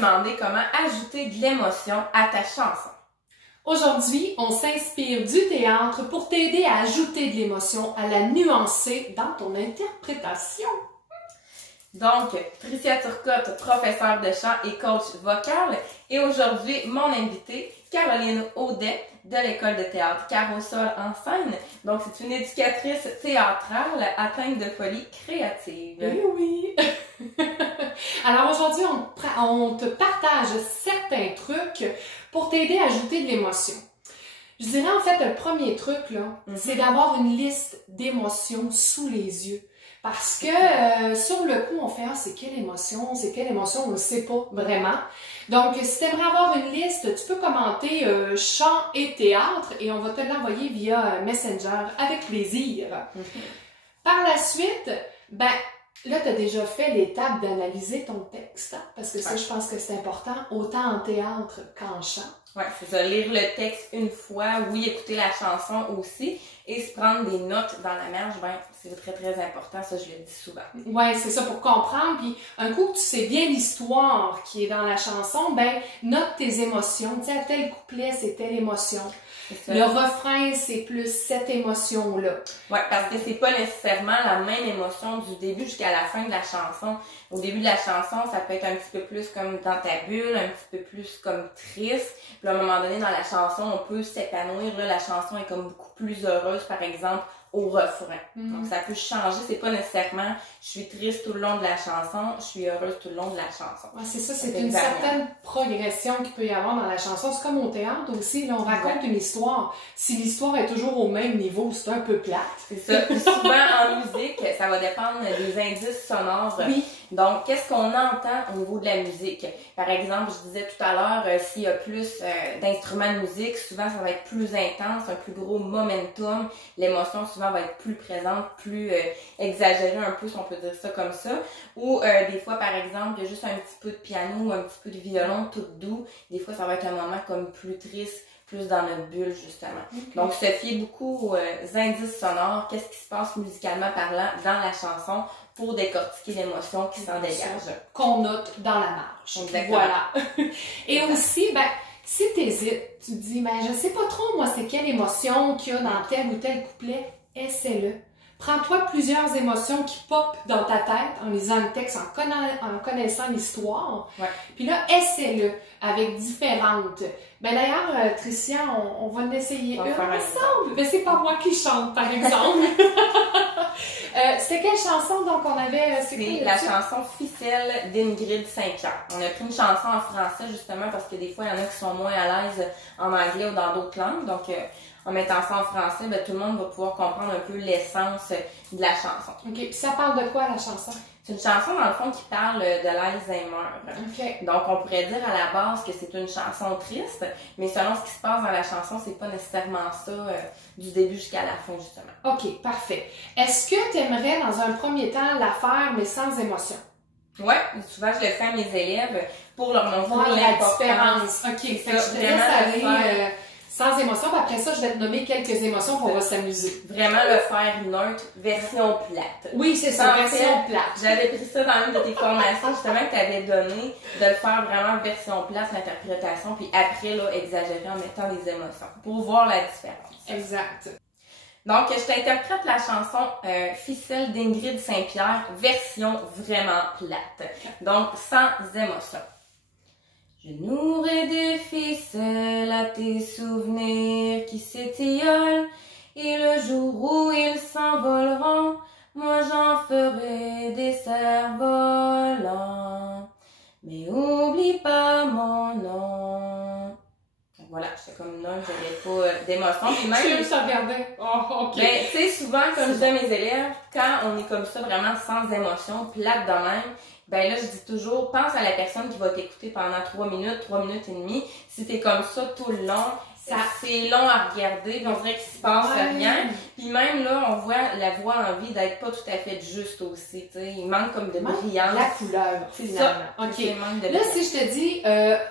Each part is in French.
demandé comment ajouter de l'émotion à ta chanson. Aujourd'hui, on s'inspire du théâtre pour t'aider à ajouter de l'émotion, à la nuancer dans ton interprétation. Donc, Tricia Turcotte, professeure de chant et coach vocal, et aujourd'hui, mon invitée, Caroline Audet, de l'école de théâtre Carrousel en scène. Donc, c'est une éducatrice théâtrale atteinte de folie créative. Eh oui! Alors aujourd'hui, on te partage certains trucs pour t'aider à ajouter de l'émotion. Je dirais en fait, le premier truc, là, c'est d'avoir une liste d'émotions sous les yeux. Parce que sur le coup, on fait « Ah, c'est quelle émotion? C'est quelle émotion? » On ne sait pas vraiment. Donc, si tu aimerais avoir une liste, tu peux commenter chant et théâtre et on va te l'envoyer via Messenger avec plaisir. Par la suite, ben, là, tu as déjà fait l'étape d'analyser ton texte, hein, parce que ça, je pense que c'est important, autant en théâtre qu'en chant. Oui, c'est ça. Lire le texte une fois, oui, écouter la chanson aussi, et se prendre des notes dans la marge, ben, c'est très, très important. Ça, je le dis souvent. Oui, c'est ça, pour comprendre. Puis, un coup que tu sais bien l'histoire qui est dans la chanson, ben, note tes émotions. Tu sais, à tel couplet, c'est telle émotion. Le refrain, c'est plus cette émotion-là. Oui, parce que c'est pas nécessairement la même émotion du début jusqu'à la fin de la chanson. Au début de la chanson, ça peut être un petit peu plus comme dans ta bulle, un petit peu plus comme triste. Puis à un moment donné, dans la chanson, on peut s'épanouir. Là, la chanson est comme beaucoup plus heureuse, par exemple, au refrain. Donc, ça peut changer. C'est pas nécessairement je suis triste tout le long de la chanson, je suis heureuse tout le long de la chanson. Ouais, c'est ça, c'est une certaine progression qu'il peut y avoir dans la chanson. C'est comme au théâtre aussi. Là, on raconte une histoire. Si l'histoire est toujours au même niveau, c'est un peu plate. C'est ça. Puis souvent, en musique, ça va dépendre des indices sonores. Oui. Donc, qu'est-ce qu'on entend au niveau de la musique? Par exemple, je disais tout à l'heure, s'il y a plus d'instruments de musique, souvent ça va être plus intense, un plus gros momentum. L'émotion souvent va être plus présente, plus exagérée un peu, si on peut dire ça comme ça. Ou des fois, par exemple, il y a juste un petit peu de piano ou un petit peu de violon tout doux. Des fois, ça va être un moment comme plus triste, plus dans notre bulle, justement. Okay. Donc, se fier beaucoup aux indices sonores, qu'est-ce qui se passe musicalement parlant dans la chanson pour décortiquer l'émotion qui s'en dégage. Qu'on note dans la marge. Exactement. Voilà. Et aussi, ben, si tu hésites, tu te dis, ben, je sais pas trop, moi, c'est quelle émotion qu'il y a dans tel ou tel couplet, essaie-le. Prends-toi plusieurs émotions qui popent dans ta tête en lisant le texte, en connaissant l'histoire. Ouais. Puis là, essaie-le avec différentes. Ben d'ailleurs, Tricia, on va en essayer une ensemble. Mais c'est pas moi qui chante, par exemple. C'était quelle chanson donc on avait? C'est la chanson Ficelle d'Ingrid Saint-Pierre. On a pris une chanson en français justement parce que des fois, il y en a qui sont moins à l'aise en anglais ou dans d'autres langues. Donc, en mettant ça en français, ben, tout le monde va pouvoir comprendre un peu l'essence de la chanson. OK. Puis ça parle de quoi, la chanson? C'est une chanson, dans le fond, qui parle de l'Alzheimer. Okay. Donc, on pourrait dire à la base que c'est une chanson triste, mais selon ce qui se passe dans la chanson, c'est pas nécessairement ça du début jusqu'à la fin, justement. OK, parfait. Est-ce que tu aimerais, dans un premier temps, la faire, mais sans émotion? Oui, souvent, je le fais à mes élèves pour leur montrer la différence. OK, fait que je te laisse aller sans émotion, puis après ça, je vais te nommer quelques émotions qu'on va s'amuser. Vraiment le faire neutre, version plate. Oui, c'est ça, version plate. J'avais pris ça dans une de tes formations, justement, que tu avais donné, de le faire vraiment version plate, l'interprétation, puis après, là, exagérer en mettant des émotions, pour voir la différence. Exact. Donc, je t'interprète la chanson Ficelle d'Ingrid Saint-Pierre, version vraiment plate. Donc, sans émotion. Je nouerai des ficelles à tes souvenirs qui s'étiolent, et le jour où ils s'envoleront, moi j'en ferai des cerfs-volants. Mais oublie pas mon nom. Voilà, j'étais comme non, j'avais pas d'émotion. Puis même, je regardais. Oh, OK. Ben, tu sais, souvent, comme je dis à mes élèves, quand on est comme ça, vraiment sans émotion, plate de même, ben là, je dis toujours, pense à la personne qui va t'écouter pendant 3 minutes et demie. Si t'es comme ça tout le long, c'est long à regarder, puis on dirait qu'il se passe rien. Puis même là, on voit la voix en vie d'être pas tout à fait juste aussi, tu sais. Il manque comme de brillance. La couleur, finalement. Ça. OK. Là, si je te dis,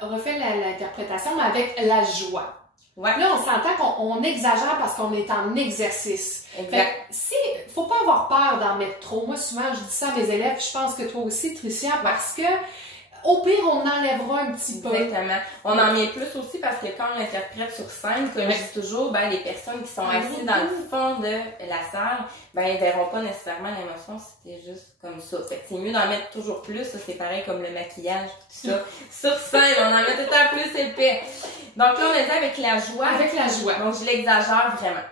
refais l'interprétation, mais avec la joie. Ouais. Là, on s'entend qu'on exagère parce qu'on est en exercice. Exact. Faut pas avoir peur d'en mettre trop. Moi, souvent, je dis ça à mes élèves, je pense que toi aussi, Tricia, parce que Au pire, on enlèvera un petit peu. Exactement. On en met plus aussi parce que quand on interprète sur scène, comme je dis toujours, ben, les personnes qui sont assises dans le fond de la salle, ben, ils verront pas nécessairement l'émotion si c'était juste comme ça. Fait que c'est mieux d'en mettre toujours plus. Ça, c'est pareil comme le maquillage, tout ça. Sur scène, on en met tout le temps plus épais. Donc là, on était avec la joie. Avec la joie. Donc, je l'exagère vraiment.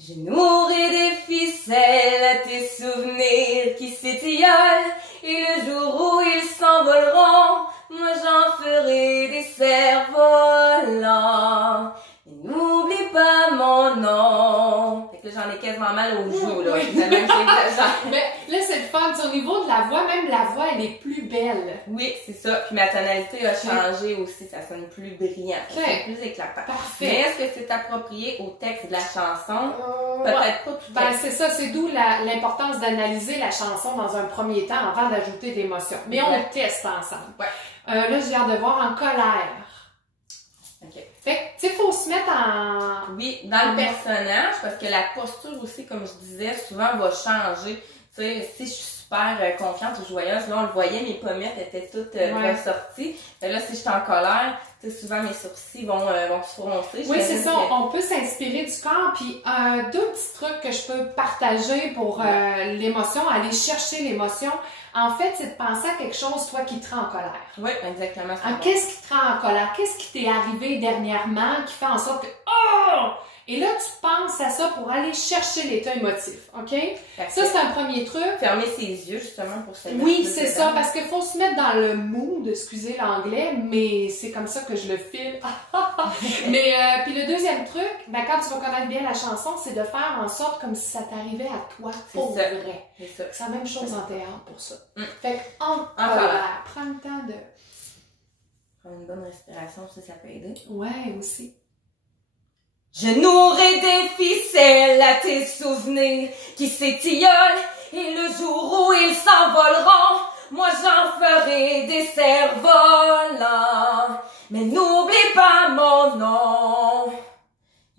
Je nourris des ficelles à tes souvenirs qui s'étiolent, et le jour où ils s'envoleront, moi j'en ferai des cerfs-volants. Et n'oublie pas mon nom. Fait que là, j'en ai quasiment mal aux joues, là. Évidemment que j'exagère. Mais là, c'est le fun. Au niveau de la voix, même la voix, elle est plus belle. Oui, c'est ça. Puis ma tonalité a changé aussi. Ça sonne plus brillant. Ça sonne plus éclatant. Parfait. Mais est-ce que c'est approprié au texte de la chanson? Peut-être pas tout à fait. C'est ça. C'est d'où l'importance d'analyser la chanson dans un premier temps avant d'ajouter de l'émotion. Mais on le teste ensemble. Ouais. Là, j'ai hâte de voir en colère. OK. Fait que, tu sais, faut se mettre en... Oui, dans le personnage, parce que la posture aussi, comme je disais, souvent va changer. Tu sais, si je suis super confiante ou joyeuse, là, on le voyait, mes pommettes étaient toutes ressorties. Mais là, si je suis en colère, tu sais, souvent mes sourcils vont se froncer. Oui, c'est ça. On peut s'inspirer du corps. Puis, deux petits trucs que je peux partager pour l'émotion, aller chercher l'émotion. En fait, c'est de penser à quelque chose, toi, qui te rend en colère. Oui, exactement. Qu'est-ce qui te rend en colère? Qu'est-ce qui t'est arrivé dernièrement qui fait en sorte que... Oh! Et là, tu penses à ça pour aller chercher l'état émotif, OK? Ça, c'est un premier truc. Fermer ses yeux, justement, pour se mettre. Oui, c'est ça, parce qu'il faut se mettre dans le mood, excusez l'anglais, mais c'est comme ça que je le file. Mais, puis le deuxième truc, ben, quand tu vas connaître bien la chanson, c'est de faire en sorte comme si ça t'arrivait à toi, pour vrai. C'est ça. C'est la même chose en théâtre pour ça. Fait que, en colère, prends le temps de... Prendre une bonne respiration, ça peut aider. Ouais, aussi. Je nourrai des ficelles à tes souvenirs qui s'étiolent, et le jour où ils s'envoleront, moi j'en ferai des cerfs-volants. Mais n'oublie pas mon nom.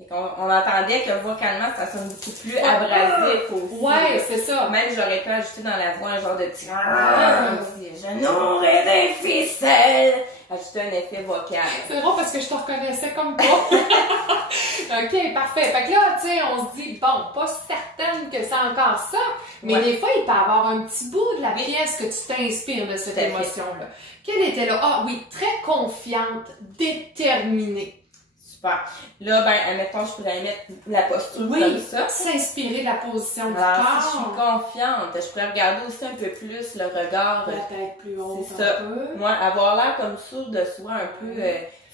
Et on entendait que vocalement, ça sonne beaucoup plus abrasif aussi. Ouais, c'est ça. Même j'aurais pu ajouter dans la voix un genre de petit... Je nourrai des ficelles. Ajouter un effet vocal. C'est drôle parce que je te reconnaissais comme toi. OK, parfait. Fait que là, tu sais, on se dit, bon, pas certaine que c'est encore ça, mais des fois, il peut y avoir un petit bout de la pièce que tu t'inspires de cette émotion-là. Quelle était là? Ah oui, très confiante, déterminée. Super. Là, ben, admettons, je pourrais mettre la posture comme ça. S'inspirer de la position du corps. corps. Si je suis confiante, je pourrais regarder aussi un peu plus le regard. La tête plus haute. C'est ça. Moi, avoir l'air comme sûr de soi, un peu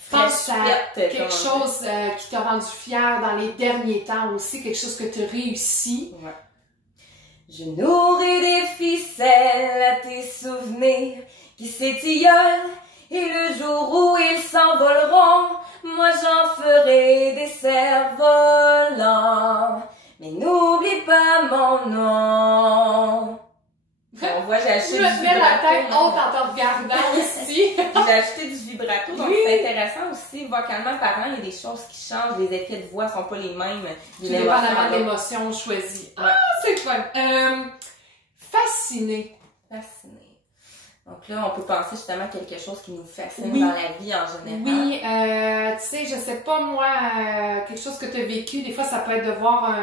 pense à quelque chose qui t'a rendu fière dans les derniers temps aussi, quelque chose que tu as réussi. Ouais. Je nourris des ficelles à tes souvenirs qui s'étiolent, et le jour où ils s'envoleront, moi j'en ferai des cerfs-volants. Mais n'oublie pas mon nom. On voit, j'ai acheté du vibrato. Je me mets la tête haute en te regardant aussi. J'ai acheté du vibrato, donc c'est intéressant aussi. Vocalement parlant, il y a des choses qui changent. Les effets de voix sont pas les mêmes. Dépendamment de l'émotion choisie. Ah, c'est fun. Fasciné. Fasciné. Donc là, on peut penser justement à quelque chose qui nous fascine dans la vie en général. Oui, tu sais, je sais pas moi, quelque chose que tu as vécu, des fois ça peut être de voir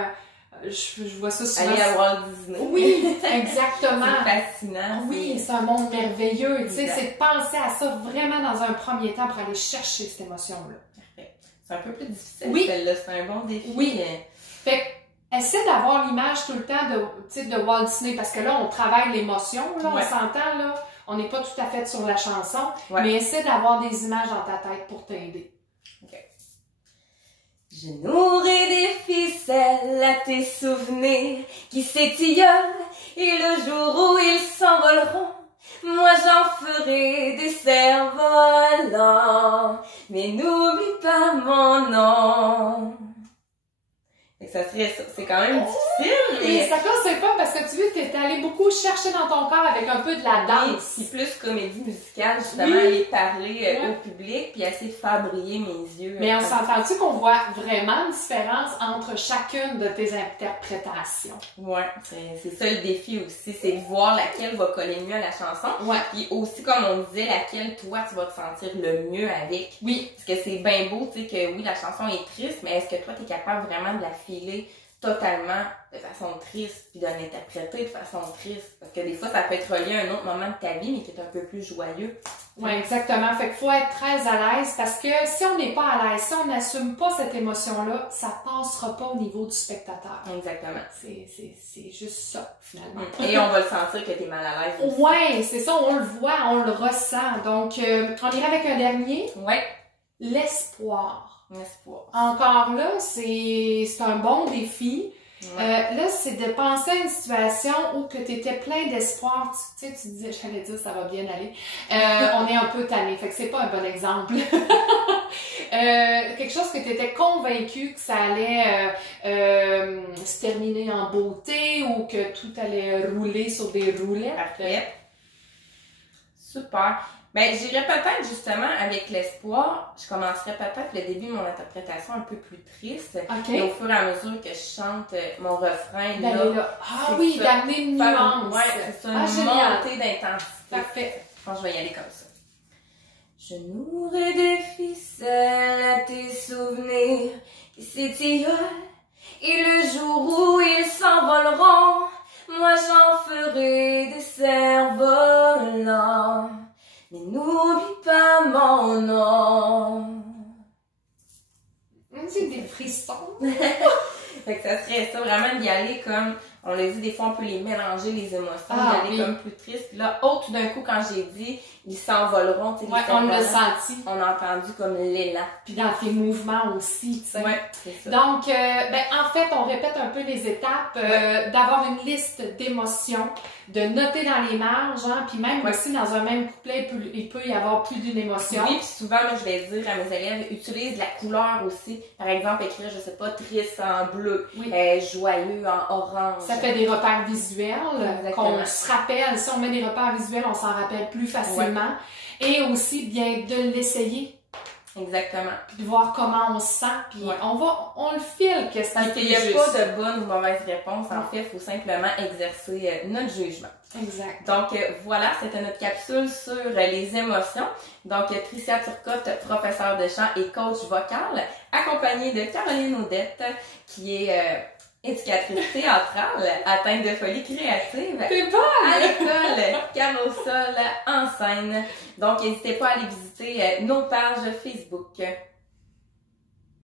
je vois ça souvent. Aller à Walt Disney. Oui, exactement. C'est fascinant. Oui, c'est un monde merveilleux. Tu sais, c'est de penser à ça vraiment dans un premier temps pour aller chercher cette émotion-là. Parfait. C'est un peu plus difficile, celle-là. C'est un bon défi. Oui. Fait que, essaie d'avoir l'image tout le temps de Walt Disney, parce que là, on travaille l'émotion, là, on s'entend, là. On n'est pas tout à fait sur la chanson, mais essaie d'avoir des images dans ta tête pour t'aider. OK. Je nourris des ficelles à tes souvenirs qui s'étiolent, et le jour où ils s'envoleront, moi j'en ferai des cerfs-volants. Mais n'oublie pas mon nom. Ça serait ça. C'est quand même difficile. Mais ça c'est pas parce parce que tu vois, t'es allé beaucoup chercher dans ton corps avec un peu de la danse. Puis plus comédie musicale, justement, aller parler au public, puis essayer de faire briller mes yeux. Mais on s'entend-tu qu'on voit vraiment une différence entre chacune de tes interprétations? Ouais, c'est ça le défi aussi, c'est de voir laquelle va coller mieux à la chanson. Ouais. Puis aussi, comme on disait, laquelle toi, tu vas te sentir le mieux avec. Oui. Parce que c'est bien beau, tu sais, que oui, la chanson est triste, mais est-ce que toi, t'es capable vraiment de la filer totalement de façon triste, puis de l'interpréter de façon triste? Parce que des fois, ça peut être relié à un autre moment de ta vie, mais qui est un peu plus joyeux. Oui, exactement. Fait qu'il faut être très à l'aise parce que si on n'est pas à l'aise, si on n'assume pas cette émotion-là, ça passera pas au niveau du spectateur. Exactement. C'est juste ça, finalement. Et on va le sentir que t'es mal à l'aise aussi. Ouais, c'est ça, on le voit, on le ressent. Donc, on irait avec un dernier. Ouais. L'espoir. L'espoir. Encore là, c'est un bon défi. Ouais. Là, c'est de penser à une situation où que tu étais plein d'espoir. Tu sais, tu disais, j'allais dire, ça va bien aller. On est un peu tanné, fait que c'est pas un bon exemple. Quelque chose que tu étais convaincu que ça allait se terminer en beauté ou que tout allait rouler sur des roulettes. Parfait. Super. Ben, j'irais peut-être justement avec l'espoir, je commencerais peut-être le début de mon interprétation un peu plus triste. Okay. Et au fur et à mesure que je chante mon refrain, là, ah oui, d'amener une nuance. Ouais, c'est ça, une montée d'intensité. Parfait. Je pense que je vais y aller comme ça. Je nouerai des ficelles à tes souvenirs qui s'étiolent, et le jour où ils s'envoleront, moi j'en ferai des cerfs-volants. Mais n'oublie pas mon nom. C'est des frissons. Fait que ça serait ça, vraiment d'y aller comme, on l'a dit, des fois on peut les mélanger, les émotions, d'y aller comme plus triste. Puis là, tout d'un coup, quand j'ai dit, ils s'envoleront, tu sais, on l'a senti. On a entendu comme l'élan. Puis dans tes mouvements aussi, tu sais. Ouais, c'est ça. Donc, en fait, on répète un peu les étapes, d'avoir une liste d'émotions, de noter dans les marges, hein, puis même aussi dans un même couplet, il peut y avoir plus d'une émotion. Oui, puis souvent, moi, je vais dire à mes élèves, utilise la couleur aussi. Par exemple, écrire, je sais pas, triste en bleu, joyeux en orange. Ça fait des repères visuels qu'on se rappelle. Si on met des repères visuels, on s'en rappelle plus facilement. Et aussi, bien, de l'essayer. Exactement. Puis de voir comment on se sent, puis on le file que c'est. Parce qu'il n'y a pas de bonne ou mauvaise réponse. En fait, il faut simplement exercer notre jugement. Exact. Donc voilà, c'était notre capsule sur les émotions. Donc Tricia Turcotte, professeure de chant et coach vocal, accompagnée de Caroline Audette, qui est éducatrice théâtrale, atteinte de folie créative. C'est bon! À l'école Cano Sol en scène. Donc n'hésitez pas à aller visiter nos pages Facebook.